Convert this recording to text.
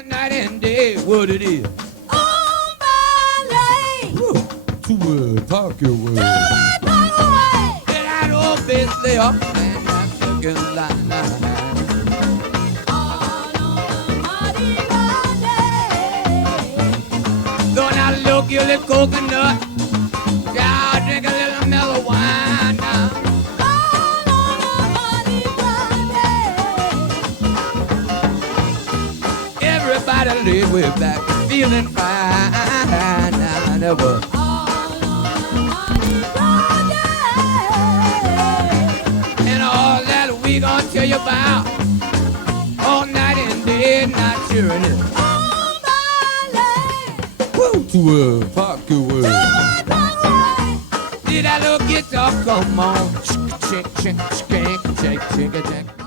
all night and day. What it is? On ballet. Two words, talk your words. Get out of bed, lay up, and that's looking like All on Mardi Gras day. don't I look you little coconut? Yeah, I'll drink a little mellow wine now. All on Mardi Gras day. Everybody laid way back, feeling fine now. That was All on Mardi Gras day. and all that we gonna tell you about all night and day, not cheering it. On ballet. Woo, two words, talk your words. Did that little guitar come on? Chick, chick, chick, chick, chick, chick, chick, chick.